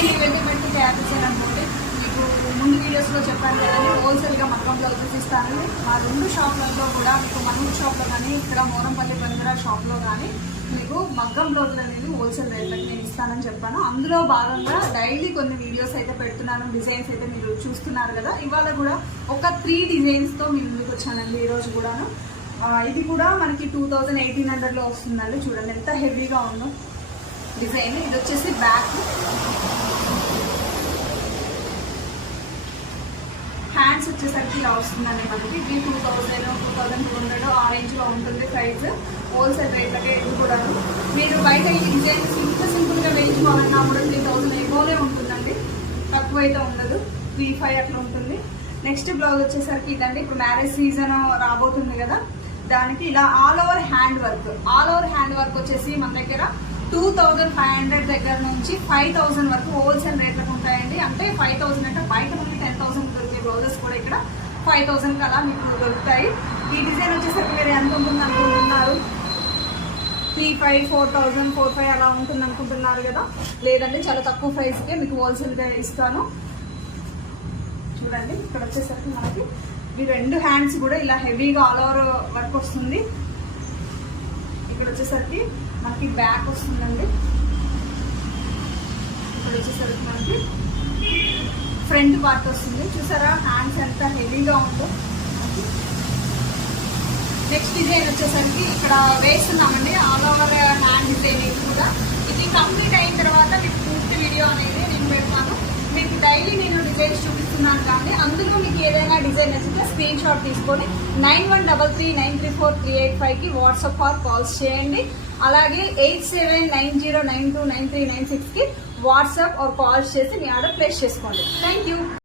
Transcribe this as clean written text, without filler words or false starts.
Design ఇవైతే పెట్టి తయారు చేశాను అనుకోండి. మీకు ముందు వీడియోస్లో చెప్పాను కదండి, హోల్సేల్గా మగ్గం బ్లౌజెస్ ఇస్తానని. మా 2 షాప్లలో కూడా మీకు మనూర్ షాప్లో కానీ ఇక్కడ మోరంపల్లి బంజారా షాప్లో కానీ మీకు మగ్గం బ్లౌజులు అనేది హోల్సేల్ రేట్లకి నేను ఇస్తానని చెప్పాను. అందులో భాగంగా డైలీ కొన్ని వీడియోస్ అయితే పెడుతున్నాను. డిజైన్స్ అయితే మీరు చూస్తున్నారు కదా. ఇవాళ కూడా ఒక 3 డిజైన్స్తో మీ ముందుకు వచ్చానండి ఈరోజు కూడాను. ఇది కూడా మనకి 2800లో వస్తుందండి. చూడండి ఎంత హెవీగా ఉందో డిజైన్. ఇది వచ్చేసి బ్యాక్, హ్యాండ్స్ వచ్చేసరికి ఇలా వస్తుందండి మనకి. ఇది 2000, 2200 ఆ రేంజ్లో ఉంటుంది ప్రైస్. హోల్సేల్ రేట్లకే ఇది కూడాను. మీరు బయట ఈ డిజైన్ సింపుల్గా వేయించుకోవాలన్నా కూడా 3000 ఎగోలే ఉంటుందండి, తక్కువ అయితే ఉండదు. 3500 అట్లా ఉంటుంది. నెక్స్ట్ బ్లౌజ్ వచ్చేసరికి ఇదండి. ఇప్పుడు మ్యారేజ్ సీజన్ రాబోతుంది కదా, దానికి ఇలా ఆల్ ఓవర్ హ్యాండ్ వర్క్ వచ్చేసి మన దగ్గర 2500 దగ్గర నుంచి 5000 వరకు హోల్సేల్ రేట్లకు ఉంటాయండి. అంటే 5000 అంటే బయట మనకి 10,000 దొరికే బ్లౌజెస్ కూడా ఇక్కడ 5000 అలా మీకు దొరుకుతాయి. ఈ డిజైన్ వచ్చేసరికి మీరు ఎంత ఉంటుంది అనుకుంటున్నారు? 3500, 4000, 4500 అలా ఉంటుంది అనుకుంటున్నారు కదా. లేదండి, చాలా తక్కువ ప్రైస్కే మీకు హోల్సేల్గా ఇస్తాను. చూడండి ఇక్కడ వచ్చేసరికి మనకి ఈ 2 హ్యాండ్స్ కూడా ఇలా హెవీగా ఆల్ ఓవర్ వర్క్ వస్తుంది. ఇక్కడ వచ్చేసరికి మనకి బ్యాక్ వస్తుందండి. ఇక్కడ వచ్చేసరికి మనకి ఫ్రంట్ పార్ట్ వస్తుంది. చూసారా హ్యాండ్స్ ఎంత హెవీగా ఉందో. నెక్స్ట్ డిజైన్ వచ్చేసరికి ఇక్కడ వేస్తున్నామండి ఆల్ ఓవర్ హ్యాండ్ డిజైన్. ఇది కూడా ఇది కంప్లీట్ అయిన తర్వాత మీకు పూర్తి వీడియో అనేది నేను పెడతాను. మీకు డైలీ నేను డిజైన్స్ చూపిస్తున్నాను కానీ అందులో మీకు ఏదైనా డిజైన్ నచ్చితే స్క్రీన్ షాట్ తీసుకొని 9133934385కి వాట్సాప్ ఆర్ కాల్స్ చేయండి. అలాగే 8790929396కి వాట్సాప్ ఆర్ కాల్స్ చేసి మీ ఆర్డర్ ప్లేస్ చేసుకోండి. Thank you.